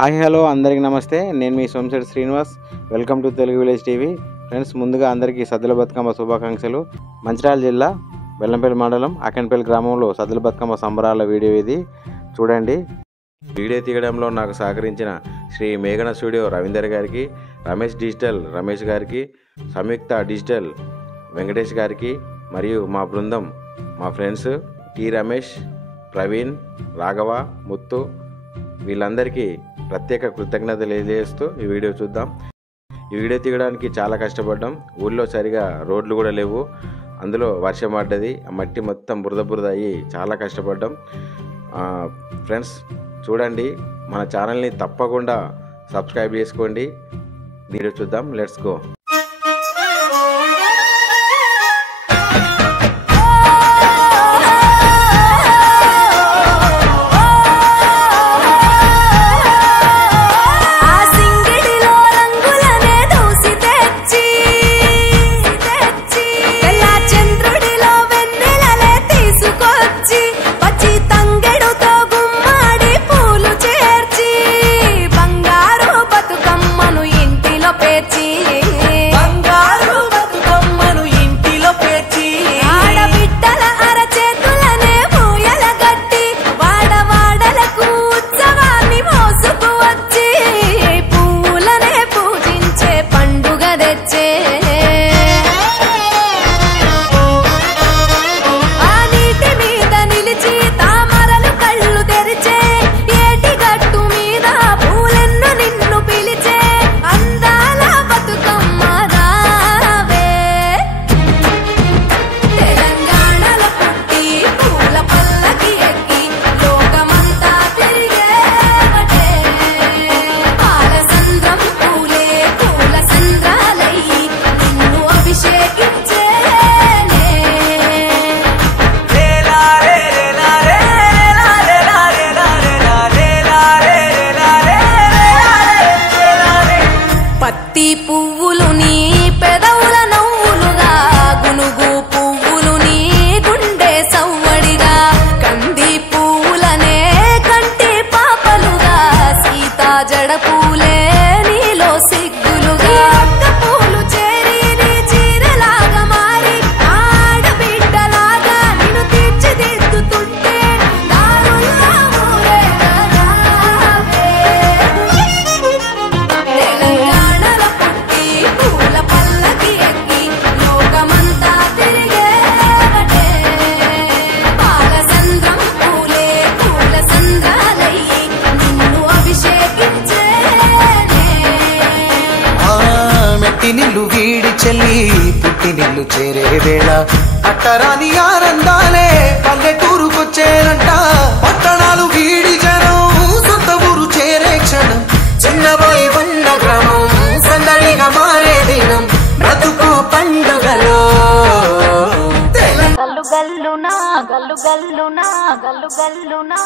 Hi hello అందరికీ నమస్తే. నేను మీ Somashetty Srinivas. Welcome to Telugu village TV. Friends, ముందుగా అందరికీ సద్దుల బతుకమ్మ శుభాకాంక్షలు. మంచిర్యాల జిల్లా బెల్లంపల్లి మండలం అక్కన్పల్లి గ్రామంలో సద్దుల బతుకమ్మ సంబరాల వీడియో ఇది చూడండి. వీడియో తీయడంలో నాకు సహకరించిన శ్రీ మేఘన స్టూడియో రవీందర్ గారికి, రమేష్ డిజిటల్ రమేష్ గారికి, సంయుక్త డిజిటల్ వెంకటేష్ గారికి మరియు మా బృందం, మా ఫ్రెండ్స్ టి రమేష్, ప్రవీణ్, రాఘవ, ముత్తు వీళ్ళందరికీ ప్రత్యేక కృతజ్ఞతలు తెలియజేస్తూ ఈ వీడియో చూద్దాం. ఈ వీడియో తీయడానికి చాలా కష్టపడ్డాం. ఊళ్ళో సరిగా రోడ్లు కూడా లేవు, అందులో వర్షం పడ్డది, మట్టి మొత్తం బురద అయ్యి చాలా కష్టపడ్డాం. ఫ్రెండ్స్ చూడండి, మన ఛానల్ని తప్పకుండా సబ్స్క్రైబ్ చేసుకోండి. వీడియో చూద్దాం, లెట్స్ గో. నిల్లు వీడి చెల్లి పుట్టి నిల్లు చేరే వేళ అట్టరాని ఆనందాలే పల్లెటూరుకొచ్చేనంట. పట్టణాలు వీడి జనం సొంత ఊరు చేరే క్షణం, చిన్నబోయి ఉన్న గ్రామం సందడిగా మారే దినం, బ్రతుకు పండుగలో గల్లు గల్లునా గల్లు గల్లునా గల్లు గల్లునా.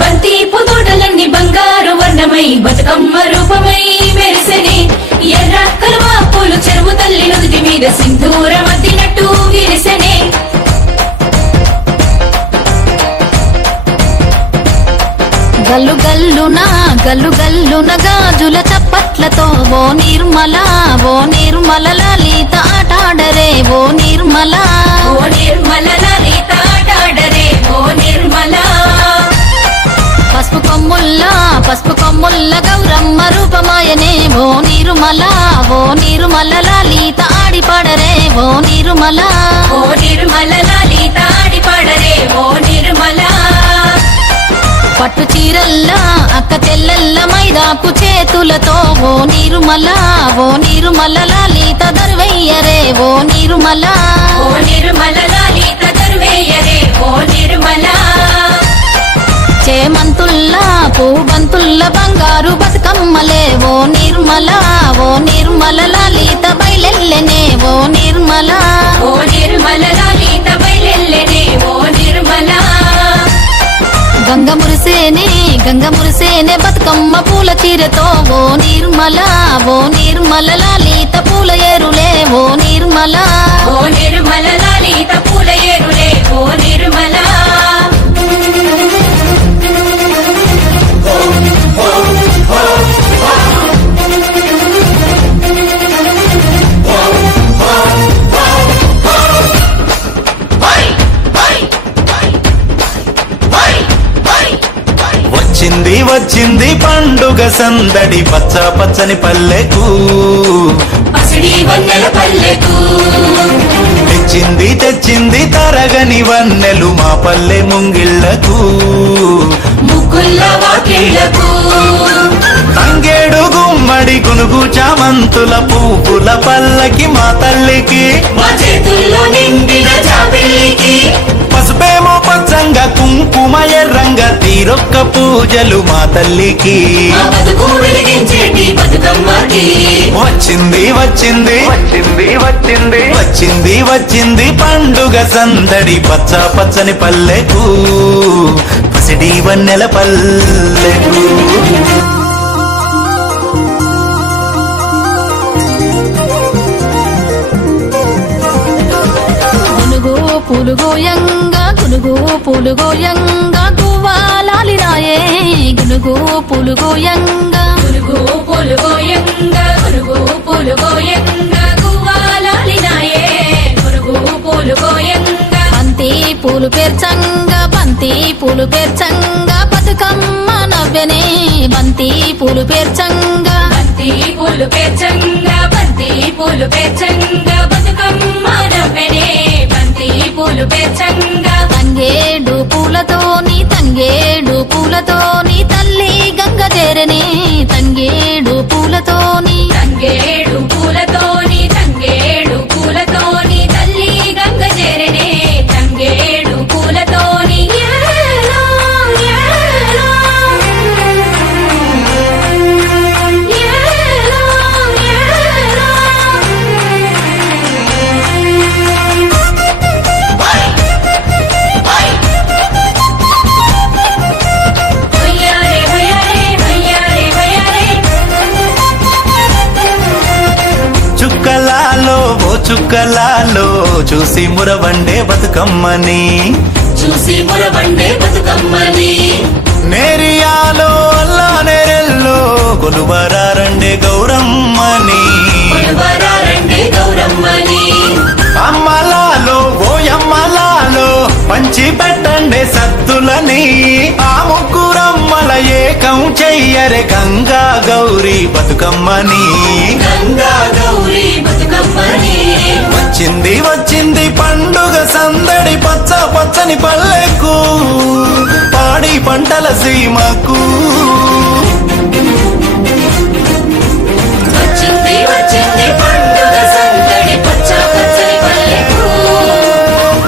బంతి పుదోటలన్నీ బంగారు వర్ణమై బతుకమ్మ రూపమై మెరిసెనే, ఎర్ర కలువ పూలు చెరువు తల్లి నుదుటి మీద సింధూరం అద్దినట్టు విరిసెనే. గల్లు గల్లునా గల్లు గల్లున గాజుల చప్పట్లతో ఓ నిర్మల లలిత ఆటాడరే ఓ నిర్మల, ఓ నిర్మల లలిత ఆటాడరే ఓ నిర్మల. పసుపు కొమ్ముల్ల గౌరమ్మ రూపమాయనే ఓ నిర్మల లలిత ఆడిపాడరే ఓ నిర్మల, ఓ నిర్మల లలిత ఆడిపాడరే ఓ నిర్మల. పట్టు చీరల్లా అక్క చెల్లెల్ల మైదాకు చేతులతో ఓ నిర్మల లలిత దర్వయ్యరే ఓ నిర్మల, ఓ నిర్మల లలిత దర్వయ్యరే ఓ నిర్మల. చేమంతుల్లా పూబంతుల్ల బంగారు బతుకమ్మలే ఓ నిర్మల లలిత బయలెల్లెనే ఓ నిర్మల, ఓ నిర్మల లలిత బయలెల్లెనే ఓ నిర్మల. గంగ మురిసేనే బతుకమ్మ పూల చీరతో ఓ నిర్మల లలిత పూల ఏరులే వచ్చింది పండుగ సందడి పచ్చ పచ్చని పల్లెకు పసిడి వన్నెల పల్లెకు తెచ్చింది తరగని వన్నెలు మా పల్లె ముంగిళ్లకు ముగ్గుల్ల వాకిళ్లకు తంగేడు గుమ్మడి గునుగు చామంతుల పువ్వుల పల్లకి మా తల్లికి మా చేతుల్లో నిండిన జాబిల్లికి పసుపేమో పచ్చంగా కుంకుమ ఎర్రంగా తీరొక్క పూజలు మా తల్లికి మా బతుకు వెలిగించేటి బతుకమ్మకి వచ్చింది వచ్చింది వచ్చింది వచ్చింది వచ్చింది వచ్చింది పండుగ సందడి పచ్చ పచ్చని పల్లెకు పసిడి వన్నెల పల్లెకు పూలు గోయంగా గువ్వాలాలి రాయే గునుగు పూలు గోయంగా గువ్వాలాలినాయే గునుగు పూలు గోయంగా బంతి పూలు పేర్చంగా బతుకమ్మ నవ్వెనే బంతి పూలు పేర్చంగా బతుకమ్మ నవ్వెనే బంతి పూలు పేర్చంగా తంగేడు పూలతోని తల్లి గంగ చేరనే తంగేడు పూలతోని తల్లి గంగ చేరనే తంగేడు పూలతోని ఏలో, ఏలో, ఏలో, ఏలో. చుక్కలాలో చూసి మురవండే బతుకమ్మని నేరియాలో అల్లా నేరెల్లో కొలువరారండే గౌరమ్మని అమ్మలాలో ఓయమ్మలాలో పంచి పెట్టండే సద్దులని ఆ ముగ్గురమ్మల ఏకం చెయ్యరే గంగా గౌరీ బతుకమ్మని వచ్చింది పండుగ సందడి పచ్చ పచ్చని పల్లెకు పాడి పంటల సీమకు వచ్చింది పండుగ సందడి పచ్చ పచ్చని పల్లెకు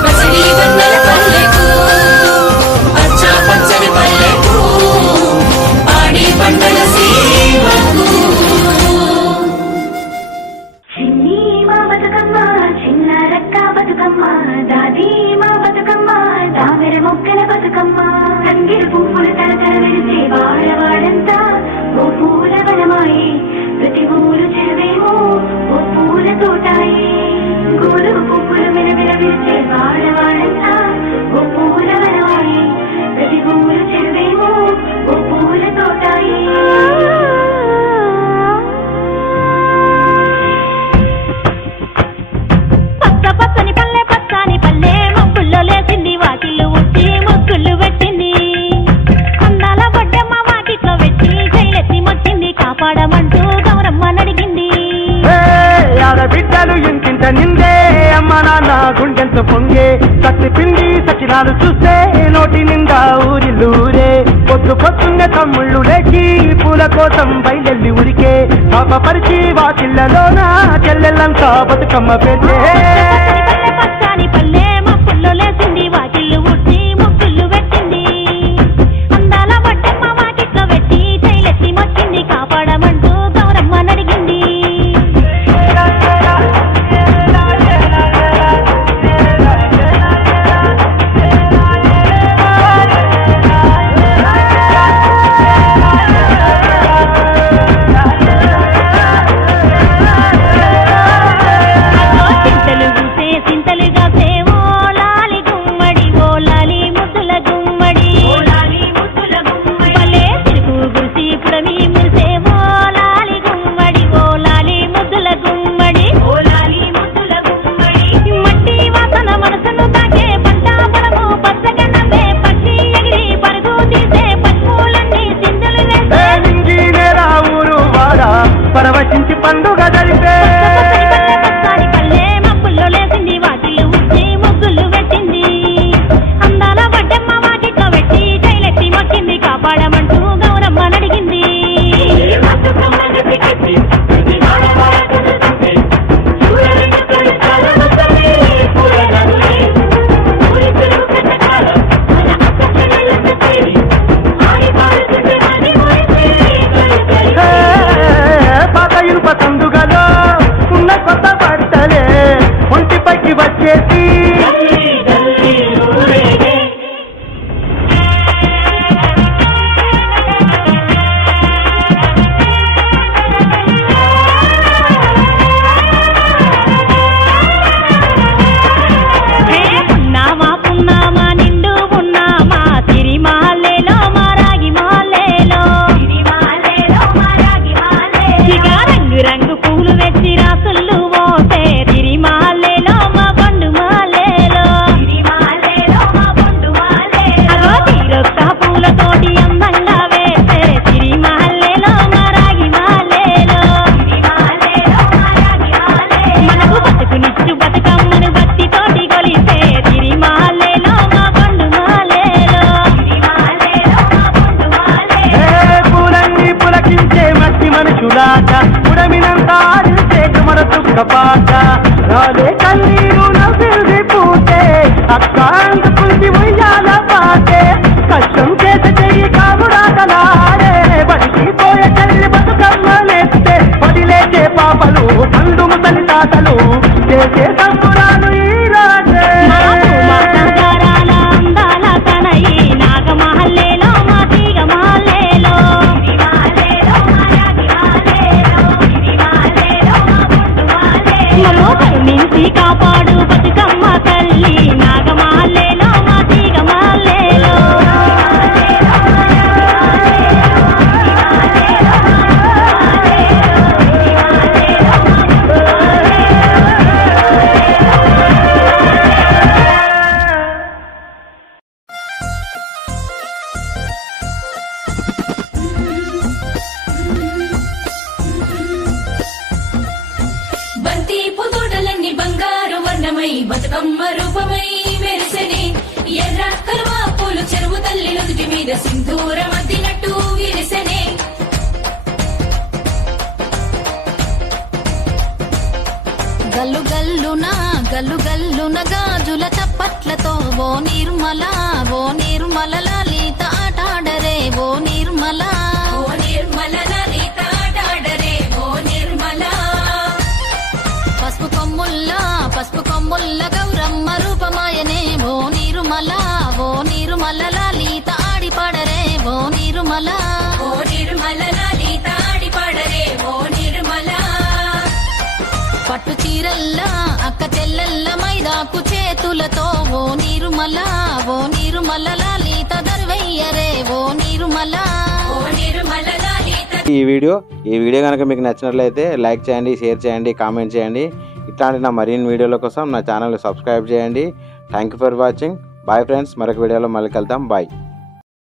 పసిడి వన్నెల పల్లెకు పచ్చ పచ్చని పల్లెకు పాడి పంటల సీమకు చిన్ని మా బతుకమ్మ చిన్న రక్క బతుకమ్మ దాది మా బతుకమ్మ దామెర మొక్కల బతుకమ్మ తంగిరి పువ్వులు తరతర విరిసే వాడవాడంతా ఓ పూల వనమాయి ప్రతి ఊరు చెరువేమో ఓ పూల తోటాయి గోరు పువ్వులు విరవిర విరిసే వాడవాడంతా ఓ పూల వనమాయి ప్రతి ఊరు చెరువేమో ఓ పూల తోటాయి పచ్చని పల్లె మబ్బుల్లో లేచింది వాకిళ్ళు ఉట్టి ముగ్గులు పెట్టింది అందాల బొడ్డమ్మ వాకిట్లో పెట్టి జైలెత్తి మొచ్చింది కాపాడమంటూ గౌరమ్మ నడిగింది బిడ్డలు ఇంటింట నిందే అమ్మ నాన్న గుండెంత పొంగే సత్తి పిండి సచినాలు చూస్తే నోటి నిండా ఊరిల్లూరే పొద్దున్నే తమ్ముళ్ళు లేచి పూల కోసం బయలెల్లి ఉరికే పాప పరిచి వాకిళ్ళలోన చెల్లెళ్ళంతా బతుకమ్మ పెట్టే పచ్చని పల్లె మబ్బుల్లో లేచింది వాకిళ్ళు ఉట్టి ముగ్గులు పెట్టింది అందాల బొడ్డమ్మ వాకిట్లో పెట్టి జైలెత్తి మొచ్చింది కాపాడమంటూ గౌరమ్మ నడిగింది చింతలు చేసి రంగు పూలు వెచ్చి రాసులు మోసే తిరిమాలేలో మా పండు మాలేలో అగో తీరొక్క పూలతోటి అందంగా వేసే తిరిమాలేలో మా రాగి మాలేలో మనకు బతుకునిచ్చు బతుకమ్మను భక్తితోటి కొలిసే తిరిమాలేలో మా పండు మాలేలో పూలన్నీ పులకించే మట్టి మనుషులాట ఉడమినంతా మన దుఃఖపాట రాలే కన్నీరు నవ్వింది పూటే అక్క అందుకుంది ఉయ్యాల పాటే కష్టం చేత చెయ్యి కాముడాటలాడే బడిసిపోయే చెల్లి బతుకమ్మనేస్తే వదిలేసే పాపలు పండు ముసలి తాతలు చేసే సంబురాలు ఈ రాజే అందాల తనయి నాగమహల్లేలో మా తీగ మాలేలో మమ్మో కరుణించి కాపాడు బతుకమ్మ తల్లి నాగమహల్లేలో మా తీగ మాలేలో బంతి పుదోటలన్నీ బంగారు వర్ణమై బతుకమ్మ రూపమై మెరిసెనే ఎర్ర కలువ పూలు చెరువు తల్లి నుదుటి మీద సింధూరం అద్దినట్టు విరిసెనే గల్లు గల్లున గాజుల చప్పట్లతో ఓ నిర్మల లలిత ఆటాడరే ఓ నిర్మల ఓ నిర్మల లలిత ఆటాడరే ఓ నిర్మల పసుపు కొమ్ముల్ల గౌరమ్మ రూపమాయనే ఓ నిర్మల లలిత ఆడిపాడరే ఓ నిర్మల ఓ నిర్మల లలిత ఆడిపాడరే ఓ నిర్మల పట్టు చీరల్లా అక్క చెల్లెల్ల మైదాకు చేతులతో ఓ నిర్మల లలిత దర్వయ్యరే ఓ నిర్మల ఓ నిర్మల లలిత ఈ వీడియో కనుక మీకు నచ్చినట్లయితే లైక్ చేయండి, షేర్ చేయండి, కామెంట్ చేయండి. ఇట్లాంటి నా మరిన్ని వీడియోల కోసం నా ఛానల్ సబ్స్క్రైబ్ చేయండి. Thank you for watching. Bye friends. మరొక వీడియోలో మళ్ళీ కలుద్దాం. బాయ్.